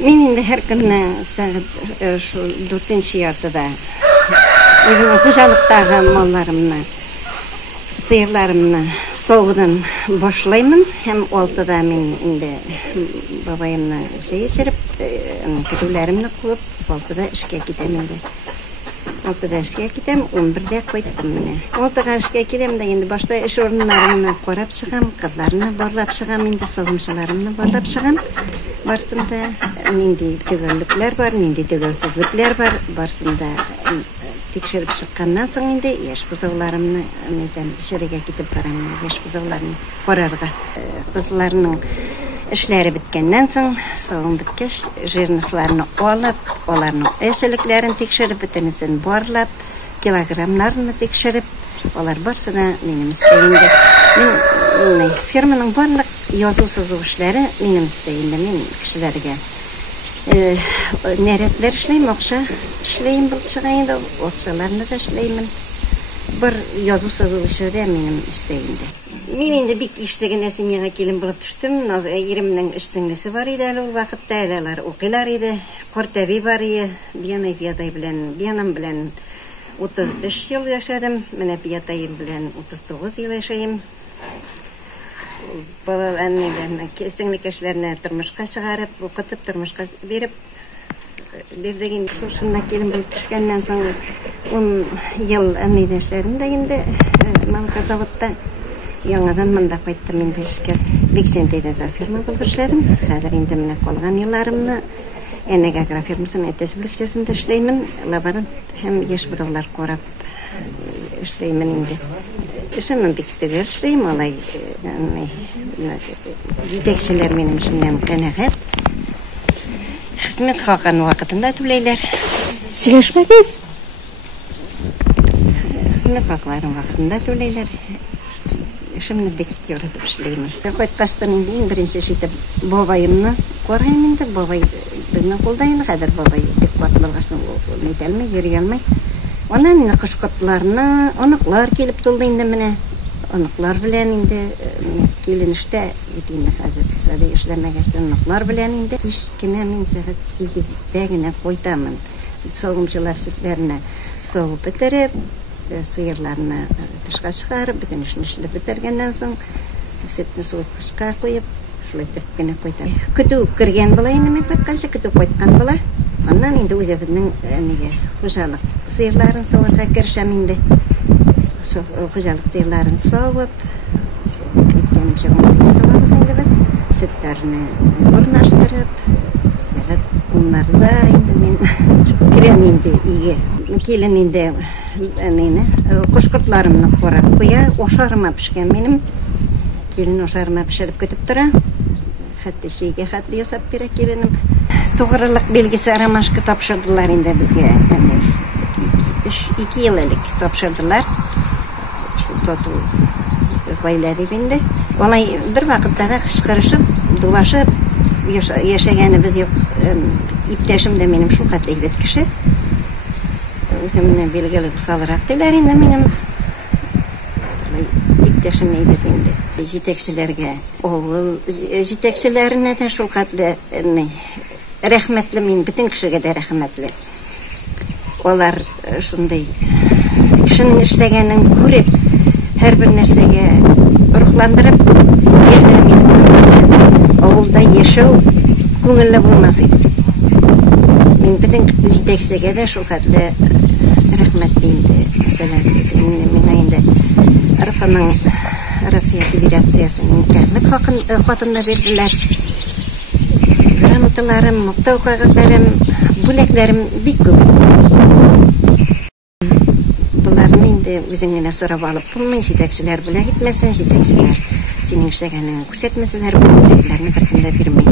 Мен инде һәр көнне сәгать шул 4 яртыда үземнең хуҗалыктагы малларымны, сыерларымны сауыдан башлаймын. Һәм 6да мин инде бабаемны җыйып, көтүләремне куып, 6да эшкә китәм инде. 6да эшкә китәм, 11дә кайттым менә. 6га эшкә киләм дә инде башта эш урыннарымны карап чыгам, кызларны барлап чыгам, инде савымчыларымны барлап чыгам. Барсында нинди төгәллекләр бар, нинди төгәлсезлекләр бар, барсында тикшереп чыкканнан соң инде яшь бузауларымны нидән шәрегә китеп барам, яшь бузауларны карарга. Кызларның эшләре биткәннән соң, савым биткәч, жирнысларны алып, аларның эшлекләрен тикшереп, бөтенесен барлап, килограммнарны тикшереп, алар барсына минем истәгәндә. Мин ферманың барлык язу-сызу эшләре минем истәгәндә, мин кешеләргә нәретләр эшләйм, акча эшләйм, бу чыгайында, акчаларны да эшләйм. Бер язу-сызу эше дә минем истәгәндә. Мин инде бик иштәгән семьяга килен булып төштем. Иремнең эш сеңлесе бар иде әле ул вакытта, алар укыйлар иде. Картәби бар иде. Биядай биянам белән 33 ел яшәдем. Менә биятаем белән 39 ел яшәйм. Балаларны сеңлек эшләрне тормышка чыгарып, укытып, тормышка биреп бирдеген шушында килен булып төшкәннән соң 10 ел әнидә эшләдем дә инде Малка заводта. Яңадан монда кайттым инде эшкә. Биксентейдә ферма булып эшләдем. Хәзер инде менә калган елларымны Энеге агрофирмасының әтәсе бүлекчәсендә эшләймен. Лаборант һәм яшь бутаулар карап эшләймен инде. Эшемне бик төгәл эшләйм, алай җитәкчеләр минем эшемнән канәгать. Хезмәт хакын вакытында түләйләр. Сөйләшмәгез. Хезмәт хакларын вакытында түләйләр. Эшемне бик яратып эшләйм. Кайткачтан инде беренче итеп бабаемны карыйм инде. Бабай безнең кулда инде хәзер бабай бик кат булгачтан әйтә алмый, йөри алмый. Аннан инде кышкыртларны, аныклар килеп тулды инде менә. Аныклар белән инде килен эштә инде хәзер сәле эшләмәгәчтән аныклар белән инде кичкенә мин сәгать 8дә генә кайтамын. Савымчылар сөтләрне савып бетереп, сыерларны тышка чыгарып, бөтен эшне эшләп бетергәннән соң сөтне суыткычка куеп, шулай итеп кенә кайтам. Көтү кергән була инде мен кайтканчы, көтү кайткан була. Аннан инде үзебезнең нигә хуҗалык сыерларын савырга керешәм инде. Хуҗалык сыерларын савып, иткән чагын савып инде бит. Сөтләрне урнаштырып, сәгать 10:00да инде мен керәм инде өйгә. Килен инде кушкыртларымны карап куя, ашарыма пешкән минем. Килен ашарыма пешереп көтеп тора. Хәтта шейгә хәтле ясап бирә киленем. Тугрылык белгесе ромашка тапшырдылар инде безгә. 2 ел элек тапшырдылар. Шу тату гаилә дип инде. Алай бер вакытта да кычкырышып, дулашып яшәгәнебез юк. Иптәшем дә минем шул хәтле бит кеше. Үземне билгеле салырак диләр инде минем. Иптәшем әйтеп инде. Җитәкчеләргә, авыл җитәкчеләренә дә шул хәтле рәхмәтле, мин бөтен кешегә дә рәхмәтле. Алар шундый кешенең эшләгәнен күреп, һәрбер нәрсәгә рухландырып, ярдәм итеп тормаса, авылда яшәү күңелле булмас иде. Мин бөтен җитәкчегә дә шул хәтле рәхмәтле инде. Мәсәлән, мин инде Рфның Россия Федерациясының тәхмит хатында бирделәр. Грамоталарым, мактау кагазларым, бүләкләрем бик күп. Буларны инде үзең генә сорап алып булмый, җитәкчеләр бүләк итмәсен, җитәкчеләр синең эшләгәнеңне күрсәтмәсәләр, бу бүләкләрне беркем дә бирмәй.